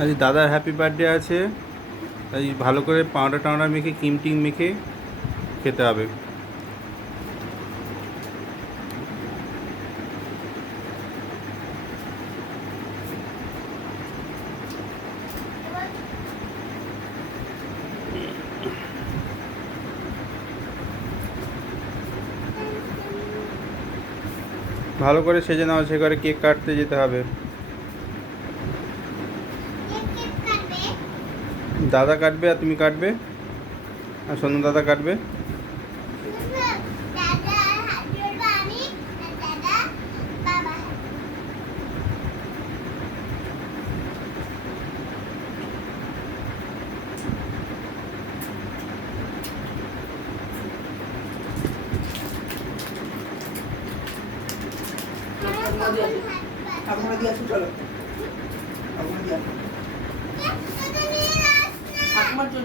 আজ দাদার happy birthday আছে, তাই ভালো করে পাউডার টাউডার মেখে ক্রিম টিম মেখে খেতে হবে। ভালো করে সেজে নাও, সে করে কেক কাটতে যেতে হবে। দাদা কাটবে আর তুমি কাটবে, আর সোনু দাদা কাটবে। ঠাকুমা দিয়ে আসুন, চলো ঠাকুমা দিয়ে আসুন। ঠাকুমার জন্য